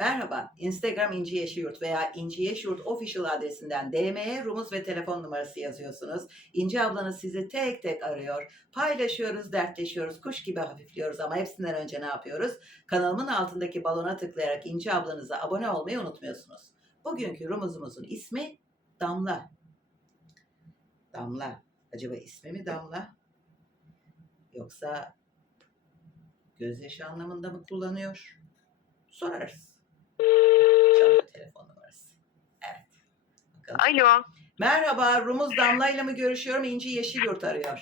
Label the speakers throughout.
Speaker 1: Merhaba, Instagram İnci Yeşilyurt veya İnci Yeşilyurt official adresinden DM'ye rumuz ve telefon numarası yazıyorsunuz. İnci ablanız sizi tek tek arıyor. Paylaşıyoruz, dertleşiyoruz, kuş gibi hafifliyoruz ama hepsinden önce ne yapıyoruz? Kanalımın altındaki balona tıklayarak İnci ablanıza abone olmayı unutmuyorsunuz. Bugünkü rumuzumuzun ismi Damla. Damla. Acaba ismi mi Damla? Yoksa gözyaşı anlamında mı kullanıyor? Sorarız. Çalıyor telefon numarası. Evet. Bakalım.
Speaker 2: Alo.
Speaker 1: Merhaba, Rumuz Damla ile mi görüşüyorum? İnci Yeşilyurt arıyor.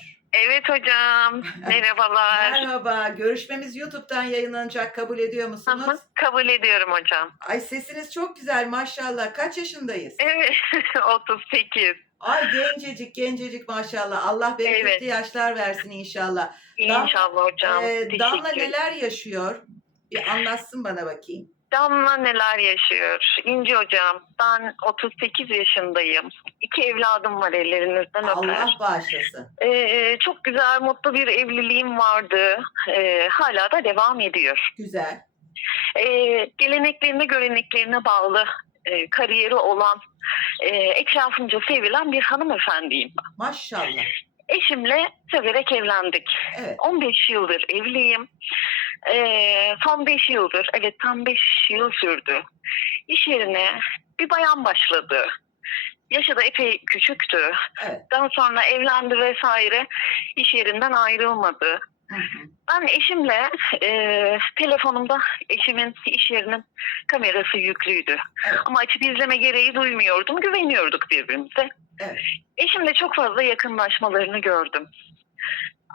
Speaker 2: Evet hocam. Merhabalar.
Speaker 1: Merhaba, görüşmemiz YouTube'dan yayınlanacak. Kabul ediyor musunuz?
Speaker 2: Aha, Kabul ediyorum hocam.
Speaker 1: Ay sesiniz çok güzel maşallah. Kaç yaşındayız?
Speaker 2: Evet. 38.
Speaker 1: Ay gencecik gencecik maşallah. Allah bereketli
Speaker 2: Evet.
Speaker 1: yaşlar versin inşallah.
Speaker 2: İnşallah hocam.
Speaker 1: Ee,
Speaker 2: Teşekkür.
Speaker 1: Damla neler yaşıyor? Bir anlatsın bana bakayım.
Speaker 2: Damla neler yaşıyor? İnci hocam. Ben 38 yaşındayım. İki evladım var ellerinizden
Speaker 1: Allah
Speaker 2: öper.
Speaker 1: bağışlasın.
Speaker 2: Ee, çok güzel, mutlu bir evliliğim vardı. Ee, hala da devam ediyor.
Speaker 1: Güzel.
Speaker 2: Ee, geleneklerine, göreneklerine bağlı e, kariyeri olan, e, etrafınca sevilen bir hanımefendiyim.
Speaker 1: Maşallah.
Speaker 2: Eşimle severek evlendik.
Speaker 1: Evet.
Speaker 2: 15 yıldır evliyim. Ee, son 5 yıldır, evet tam 5 yıl sürdü. İş yerine bir bayan başladı. Yaşı da epey küçüktü.
Speaker 1: Evet.
Speaker 2: Daha sonra evlendi vesaire. İş yerinden ayrılmadı.
Speaker 1: Hı hı.
Speaker 2: Ben eşimle e, telefonumda eşimin iş yerinin kamerası yüklüydü.
Speaker 1: Evet.
Speaker 2: Ama açıp izleme gereği duymuyordum. Güveniyorduk birbirimize.
Speaker 1: Evet.
Speaker 2: Eşimle çok fazla yakınlaşmalarını gördüm.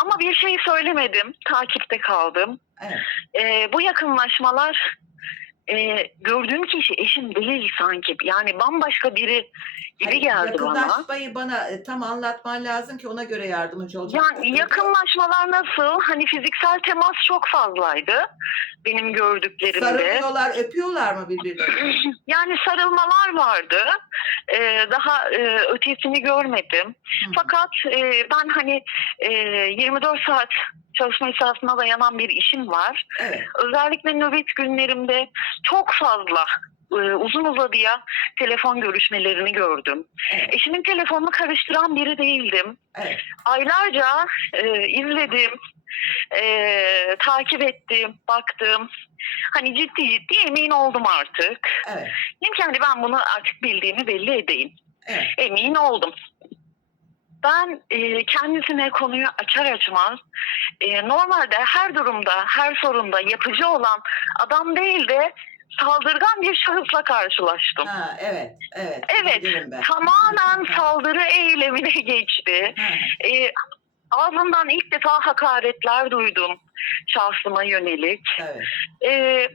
Speaker 2: Ama bir şey söylemedim. Takipte kaldım.
Speaker 1: Evet.
Speaker 2: E, bu yakınlaşmalar e, gördüğüm kişi eşim değil sanki. Yani bambaşka biri gibi
Speaker 1: Hayır,
Speaker 2: geldi bana.
Speaker 1: yakınlaşmayı bana e, tam anlatman lazım ki ona göre yardımcı olacağım.
Speaker 2: Yani yakınlaşmalar nasıl? Hani fiziksel temas çok fazlaydı benim gördüklerimde.
Speaker 1: Sarılıyorlar, öpüyorlar mı birbirlerini?
Speaker 2: Yani sarılmalar vardı. Ee, daha e, ötesini görmedim.
Speaker 1: Hı.
Speaker 2: Fakat e, ben hani e, 24 saat çalışma esasına dayanan bir işim var.
Speaker 1: Evet.
Speaker 2: Özellikle nöbet günlerimde çok fazla e, uzun uzadıya telefon görüşmelerini gördüm.
Speaker 1: Evet.
Speaker 2: Eşimin telefonunu karıştıran biri değildim.
Speaker 1: Evet.
Speaker 2: aylarca e, izledim, e, takip ettim, baktım. Hani ciddi ciddi emin oldum artık.
Speaker 1: Evet.
Speaker 2: Dedim ki hani ben bunu artık bildiğimi belli edeyim.
Speaker 1: Evet.
Speaker 2: Emin oldum. Ben e, kendisine konuyu açar açmaz e, normalde her durumda, her sorunda yapıcı olan adam değil de saldırgan bir şahısla karşılaştım.
Speaker 1: Ha, evet. Evet.
Speaker 2: Evet. Tamamen saldırı eylemine geçti.
Speaker 1: Ha,
Speaker 2: E, ağzından ilk defa hakaretler duydum şahsıma yönelik.
Speaker 1: evet.
Speaker 2: E,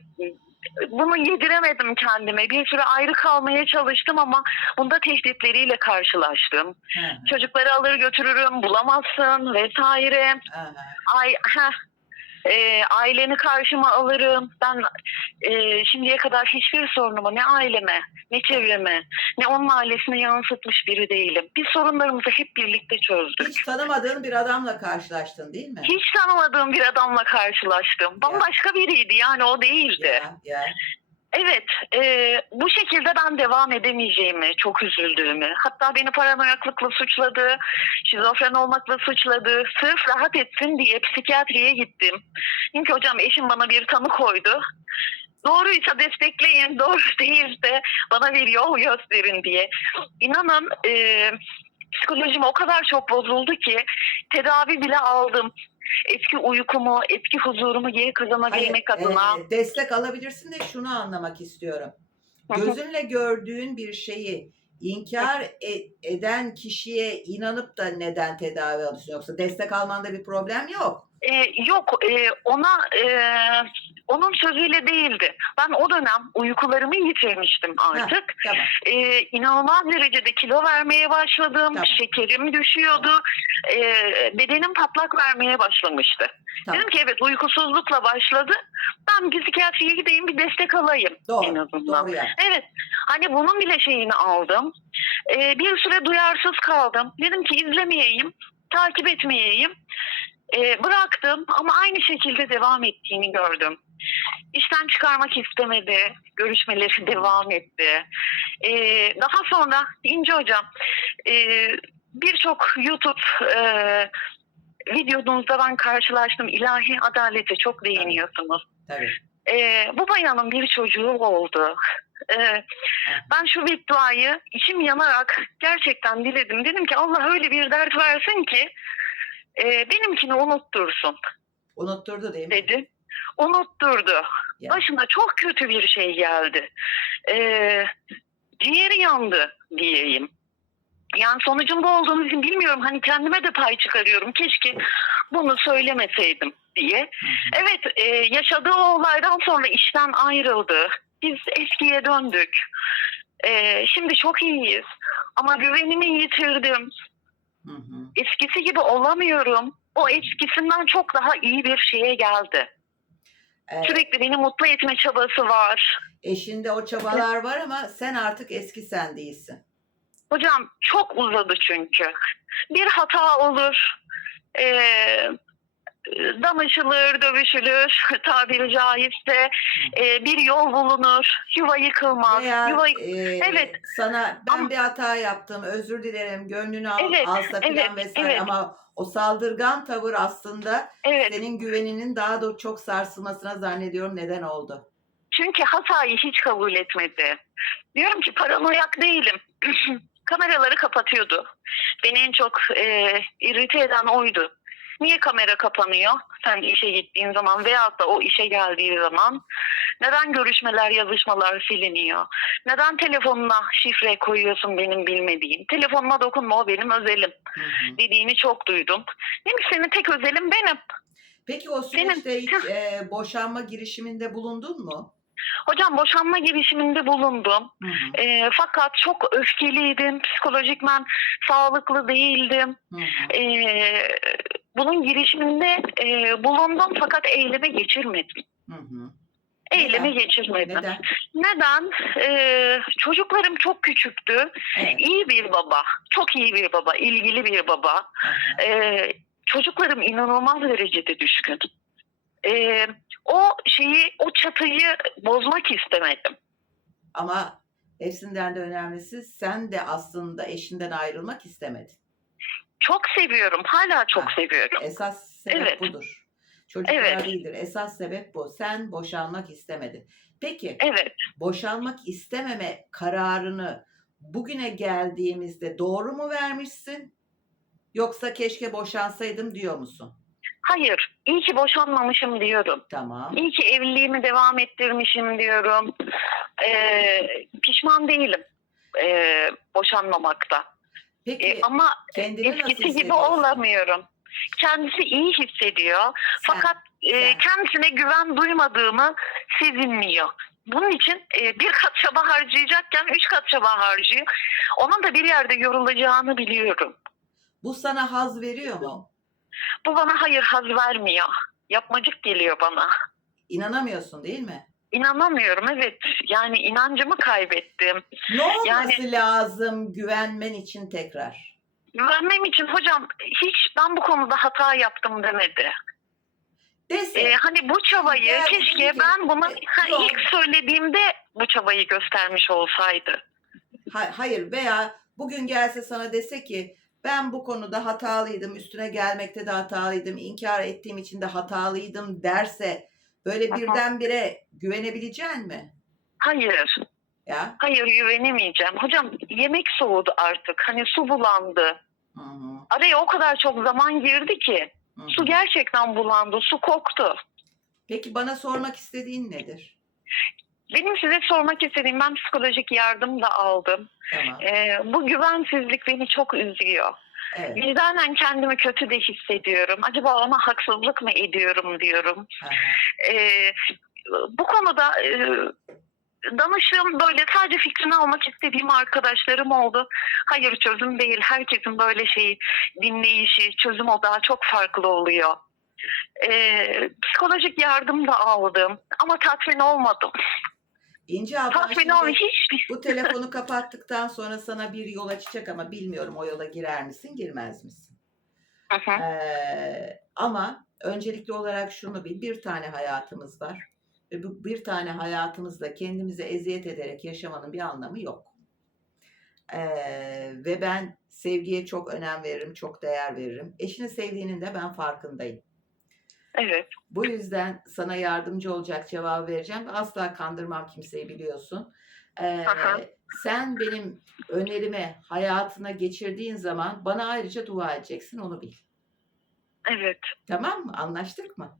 Speaker 2: bunu yediremedim kendime. Bir süre ayrı kalmaya çalıştım ama bunda tehditleriyle karşılaştım.
Speaker 1: Ha,
Speaker 2: Çocukları alır götürürüm, bulamazsın vesaire.
Speaker 1: ha,
Speaker 2: Ay, heh, e, aileni karşıma alırım. Ben e, şimdiye kadar hiçbir sorunumu ne aileme, ne çevreme, ne onun ailesine yansıtmış biri değilim. Biz sorunlarımızı hep birlikte çözdük.
Speaker 1: Hiç tanımadığın bir adamla karşılaştın değil mi?
Speaker 2: Hiç tanımadığım bir adamla karşılaştım. Bambaşka biriydi yani o değildi.
Speaker 1: Ya, ya.
Speaker 2: Evet, e, bu şekilde ben devam edemeyeceğimi, çok üzüldüğümü, hatta beni paranoyaklıkla suçladı, şizofren olmakla suçladı, sırf rahat etsin diye psikiyatriye gittim. Çünkü hocam eşim bana bir tanı koydu. Doğruysa destekleyin, doğru değilse bana bir yol gösterin diye. İnanın e, psikolojim o kadar çok bozuldu ki tedavi bile aldım. Eski uykumu, eski huzurumu geri kazanabilmek
Speaker 1: Hayır,
Speaker 2: adına.
Speaker 1: e, destek alabilirsin de şunu anlamak istiyorum. Gözünle gördüğün bir şeyi inkar e- eden kişiye inanıp da neden tedavi alıyorsun yoksa destek almanda bir problem yok.
Speaker 2: Ee, yok e, ona e, onun sözüyle değildi. Ben o dönem uykularımı yitirmiştim artık.
Speaker 1: Tamam.
Speaker 2: Ee, inanılmaz derecede kilo vermeye başladım.
Speaker 1: Tamam.
Speaker 2: Şekerim düşüyordu. Ee, bedenim patlak vermeye başlamıştı.
Speaker 1: Tamam.
Speaker 2: Dedim ki evet uykusuzlukla başladı. Ben psikiyatriye gideyim bir destek alayım en
Speaker 1: Doğru.
Speaker 2: azından.
Speaker 1: Doğru ya.
Speaker 2: Evet. Hani bunun bile şeyini aldım. Ee, bir süre duyarsız kaldım. Dedim ki izlemeyeyim, takip etmeyeyim. Ee, bıraktım ama aynı şekilde devam ettiğini gördüm. İşten çıkarmak istemedi. Görüşmeleri devam etti. Ee, daha sonra İnce Hocam e, birçok YouTube e, videonuzda ben karşılaştım. İlahi adalete çok değiniyorsunuz.
Speaker 1: Tabii.
Speaker 2: Ee, bu bayanın bir çocuğu oldu. Ee, ben şu bedduayı içim yanarak gerçekten diledim. Dedim ki Allah öyle bir dert versin ki e, benimkini unuttursun
Speaker 1: Unutturdu değil mi?
Speaker 2: dedi. Unutturdu.
Speaker 1: Ya.
Speaker 2: Başına çok kötü bir şey geldi. Ee, ciğeri yandı diyeyim. Yani sonucun bu olduğunu için bilmiyorum. Hani kendime de pay çıkarıyorum. Keşke bunu söylemeseydim diye.
Speaker 1: Hı hı.
Speaker 2: Evet, e, yaşadığı o olaydan sonra işten ayrıldı. Biz eskiye döndük. E, şimdi çok iyiyiz. Ama güvenimi yitirdim.
Speaker 1: Hı hı.
Speaker 2: Eskisi gibi olamıyorum. O eskisinden çok daha iyi bir şeye geldi.
Speaker 1: Ee,
Speaker 2: Sürekli beni mutlu etme çabası var.
Speaker 1: eşinde o çabalar var ama sen artık eski sen değilsin.
Speaker 2: Hocam çok uzadı çünkü. Bir hata olur. Ee, danışılır, dövüşülür, tabiri caizse e, bir yol bulunur, yuva yıkılmaz.
Speaker 1: Veya
Speaker 2: yuva...
Speaker 1: e,
Speaker 2: evet.
Speaker 1: sana ben
Speaker 2: Ama-
Speaker 1: bir hata yaptım özür dilerim gönlünü al,
Speaker 2: Evet,
Speaker 1: alsa filan
Speaker 2: evet,
Speaker 1: vesaire
Speaker 2: evet.
Speaker 1: ama o saldırgan tavır aslında
Speaker 2: Evet,
Speaker 1: senin güveninin daha da çok sarsılmasına zannediyorum neden oldu.
Speaker 2: çünkü hatayı hiç kabul etmedi. Diyorum ki paranoyak değilim. Kameraları kapatıyordu. Beni en çok e, irite eden oydu. Niye kamera kapanıyor sen işe gittiğin zaman veyahut da o işe geldiği zaman? Neden görüşmeler, yazışmalar siliniyor? Neden telefonuna şifre koyuyorsun benim bilmediğim? Telefonuma dokunma o benim özelim
Speaker 1: Hı hı.
Speaker 2: dediğini çok duydum. Demiş senin tek özelim benim.
Speaker 1: Peki o
Speaker 2: Benim-
Speaker 1: süreçte hiç e, boşanma girişiminde bulundun mu?
Speaker 2: Hocam boşanma girişiminde bulundum.
Speaker 1: Hı hı.
Speaker 2: E, fakat çok öfkeliydim. Psikolojikmen sağlıklı değildim.
Speaker 1: Hı hı.
Speaker 2: E, bunun girişiminde e, bulundum fakat eyleme geçirmedim.
Speaker 1: Hı hı.
Speaker 2: Eyleme
Speaker 1: Neden?
Speaker 2: geçirmedim.
Speaker 1: Neden?
Speaker 2: Neden? E, çocuklarım çok küçüktü.
Speaker 1: Evet.
Speaker 2: İyi bir baba. Çok iyi bir baba. ilgili bir baba.
Speaker 1: Hı hı.
Speaker 2: E, çocuklarım inanılmaz derecede düşkün. E, o şeyi, o çatıyı bozmak istemedim.
Speaker 1: Ama hepsinden de önemlisi sen de aslında eşinden ayrılmak istemedin.
Speaker 2: Çok seviyorum. Hala çok
Speaker 1: Ha.
Speaker 2: seviyorum.
Speaker 1: Esas sebep
Speaker 2: Evet.
Speaker 1: budur. Çocuklar
Speaker 2: Evet.
Speaker 1: değildir. Esas sebep bu. Sen boşanmak istemedin. Peki
Speaker 2: Evet.
Speaker 1: boşanmak istememe kararını bugüne geldiğimizde doğru mu vermişsin? Yoksa keşke boşansaydım diyor musun?
Speaker 2: Hayır. iyi ki boşanmamışım diyorum.
Speaker 1: Tamam.
Speaker 2: İyi ki evliliğimi devam ettirmişim diyorum. Ee, pişman değilim ee, boşanmamakta.
Speaker 1: Peki
Speaker 2: Ee, ama eskisi gibi olamıyorum. Kendisi iyi hissediyor.
Speaker 1: Sen-
Speaker 2: Fakat e,
Speaker 1: sen.
Speaker 2: kendisine güven duymadığımı sezinmiyor. Bunun için e, bir kat çaba harcayacakken üç kat çaba harcıyor. Onun da bir yerde yorulacağını biliyorum.
Speaker 1: bu sana haz veriyor mu?
Speaker 2: Bu bana hayır haz vermiyor. Yapmacık geliyor bana.
Speaker 1: İnanamıyorsun değil mi?
Speaker 2: İnanamıyorum evet. Yani inancımı kaybettim.
Speaker 1: Ne olması
Speaker 2: Yani-
Speaker 1: lazım güvenmen için tekrar?
Speaker 2: Güvenmem için hocam hiç ben bu konuda hata yaptım demedi.
Speaker 1: Dese.
Speaker 2: Ee, hani bu çabayı
Speaker 1: Yani
Speaker 2: keşke
Speaker 1: ki,
Speaker 2: ben bunu
Speaker 1: e,
Speaker 2: ha, ilk söylediğimde bu çabayı göstermiş olsaydı.
Speaker 1: Ha- hayır veya bugün gelse sana dese ki ben bu konuda hatalıydım, üstüne gelmekte de hatalıydım, inkar ettiğim için de hatalıydım derse böyle
Speaker 2: Aha.
Speaker 1: birdenbire güvenebilecek mi?
Speaker 2: Hayır,
Speaker 1: Ya.
Speaker 2: hayır güvenemeyeceğim. Hocam yemek soğudu artık. Hani su bulandı.
Speaker 1: Hı hı,
Speaker 2: Araya o kadar çok zaman girdi ki.
Speaker 1: hı
Speaker 2: Su gerçekten bulandı, su koktu.
Speaker 1: Peki bana sormak istediğin nedir?
Speaker 2: Benim size sormak istediğim, ben psikolojik yardım da aldım.
Speaker 1: Tamam.
Speaker 2: Ee, bu güvensizlik beni çok üzüyor.
Speaker 1: Evet.
Speaker 2: Vicdanen kendimi kötü de hissediyorum. Acaba ona haksızlık mı ediyorum diyorum.
Speaker 1: aha,
Speaker 2: Ee, bu konuda e, danışığım böyle sadece fikrini almak istediğim arkadaşlarım oldu. Hayır çözüm değil. Herkesin böyle şeyi dinleyişi, çözüm odağı çok farklı oluyor. Ee, psikolojik yardım da aldım ama tatmin olmadım.
Speaker 1: İnci abla şimdi bu telefonu kapattıktan sonra sana bir yol açacak ama bilmiyorum o yola girer misin girmez misin? Ee, ama öncelikli olarak şunu bil, bir tane hayatımız var. Ve bu bir tane hayatımızda kendimize eziyet ederek yaşamanın bir anlamı yok. Ee, ve ben sevgiye çok önem veririm, çok değer veririm. Eşini sevdiğinin de ben farkındayım.
Speaker 2: Evet.
Speaker 1: Bu yüzden sana yardımcı olacak cevabı vereceğim. Asla kandırmam kimseyi biliyorsun. Ee,
Speaker 2: Aha.
Speaker 1: sen benim önerime hayatına geçirdiğin zaman bana ayrıca dua edeceksin onu bil.
Speaker 2: Evet.
Speaker 1: Tamam mı? Anlaştık mı?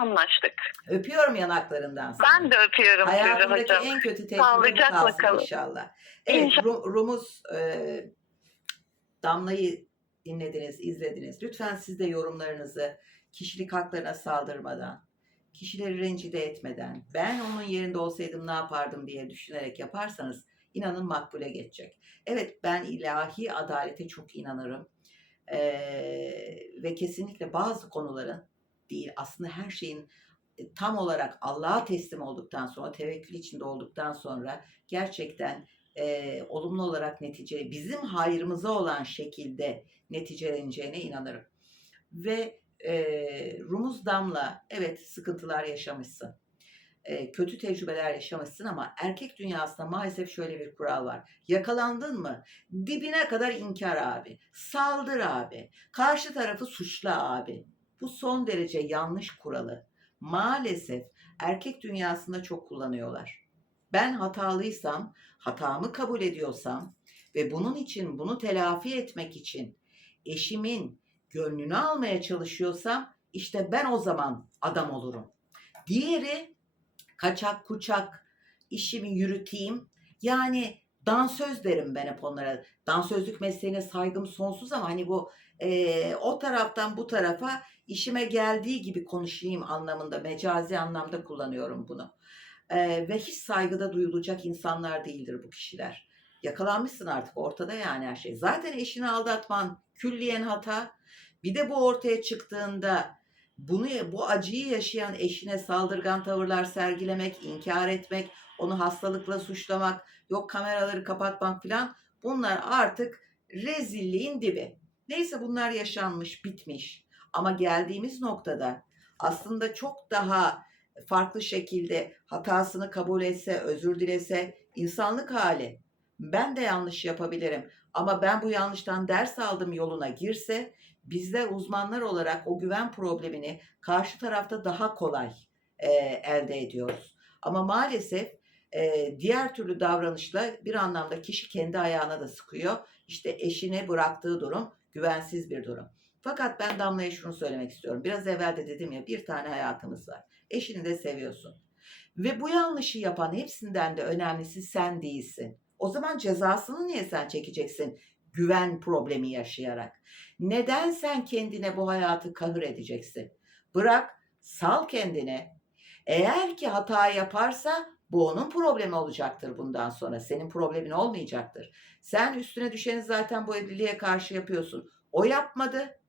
Speaker 2: Anlaştık.
Speaker 1: Öpüyorum yanaklarından seni.
Speaker 2: Ben de öpüyorum
Speaker 1: Hayatındaki
Speaker 2: hocam.
Speaker 1: en kötü tecrübe kalsın
Speaker 2: kalın.
Speaker 1: inşallah. Evet
Speaker 2: İnşallah.
Speaker 1: Ru- Rumuz e, Damla'yı dinlediniz, izlediniz. Lütfen siz de yorumlarınızı kişilik haklarına saldırmadan, kişileri rencide etmeden, ben onun yerinde olsaydım ne yapardım diye düşünerek yaparsanız inanın makbule geçecek. Evet ben ilahi adalete çok inanırım. Ee, ve kesinlikle bazı konuların değil aslında her şeyin e, tam olarak Allah'a teslim olduktan sonra, tevekkül içinde olduktan sonra gerçekten e, olumlu olarak netice, bizim hayrımıza olan şekilde neticeleneceğine inanırım. Ve e, Rumuz Damla, evet sıkıntılar yaşamışsın. E, kötü tecrübeler yaşamışsın ama erkek dünyasında maalesef şöyle bir kural var. Yakalandın mı dibine kadar inkar abi. Saldır abi. Karşı tarafı suçla abi. Bu son derece yanlış kuralı. Maalesef erkek dünyasında çok kullanıyorlar. Ben hatalıysam, hatamı kabul ediyorsam ve bunun için bunu telafi etmek için eşimin gönlünü almaya çalışıyorsam işte ben o zaman adam olurum. Diğeri kaçak kuçak işimi yürüteyim. Yani dansöz derim ben hep onlara. Dansözlük mesleğine saygım sonsuz ama hani bu e, o taraftan bu tarafa işime geldiği gibi konuşayım anlamında, mecazi anlamda kullanıyorum bunu. E, ve hiç saygıda duyulacak insanlar değildir bu kişiler. Yakalanmışsın artık ortada yani her şey. Zaten eşini aldatman külliyen hata. Bir de bu ortaya çıktığında bunu bu acıyı yaşayan eşine saldırgan tavırlar sergilemek, inkar etmek, onu hastalıkla suçlamak, yok kameraları kapatmak falan bunlar artık rezilliğin dibi. Neyse bunlar yaşanmış, bitmiş. Ama geldiğimiz noktada aslında çok daha farklı şekilde hatasını kabul etse, özür dilese, insanlık hali. Ben de yanlış yapabilirim ama ben bu yanlıştan ders aldım yoluna girse bizler uzmanlar olarak o güven problemini karşı tarafta daha kolay e, elde ediyoruz. Ama maalesef e, diğer türlü davranışla bir anlamda kişi kendi ayağına da sıkıyor. İşte eşine bıraktığı durum güvensiz bir durum. Fakat ben Damla'ya şunu söylemek istiyorum. Biraz evvel de dedim ya bir tane hayatımız var. Eşini de seviyorsun. Ve bu yanlışı yapan hepsinden de önemlisi sen değilsin. O zaman cezasını niye sen çekeceksin? Güven problemi yaşayarak. Neden sen kendine bu hayatı kahır edeceksin? Bırak, sal kendine. Eğer ki hata yaparsa bu onun problemi olacaktır bundan sonra. Senin problemin olmayacaktır. Sen üstüne düşeni zaten bu evliliğe karşı yapıyorsun. O yapmadı.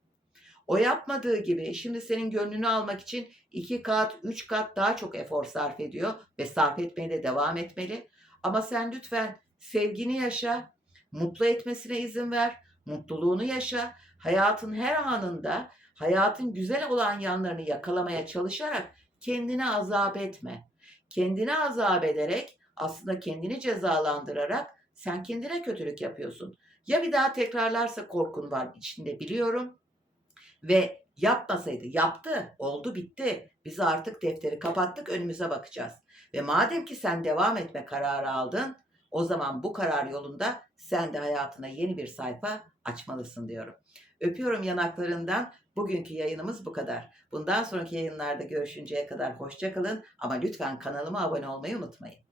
Speaker 1: O yapmadığı gibi şimdi senin gönlünü almak için iki kat, üç kat daha çok efor sarf ediyor ve sarf etmeye de devam etmeli. Ama sen lütfen sevgini yaşa, mutlu etmesine izin ver, mutluluğunu yaşa. Hayatın her anında hayatın güzel olan yanlarını yakalamaya çalışarak kendini azap etme. Kendini azap ederek aslında kendini cezalandırarak sen kendine kötülük yapıyorsun. Ya bir daha tekrarlarsa korkun var içinde biliyorum. Ve yapmasaydı yaptı, oldu bitti. Biz artık defteri kapattık önümüze bakacağız. Ve madem ki sen devam etme kararı aldın, o zaman bu karar yolunda sen de hayatına yeni bir sayfa açmalısın diyorum. Öpüyorum yanaklarından. Bugünkü yayınımız bu kadar. Bundan sonraki yayınlarda görüşünceye kadar hoşçakalın ama lütfen kanalıma abone olmayı unutmayın.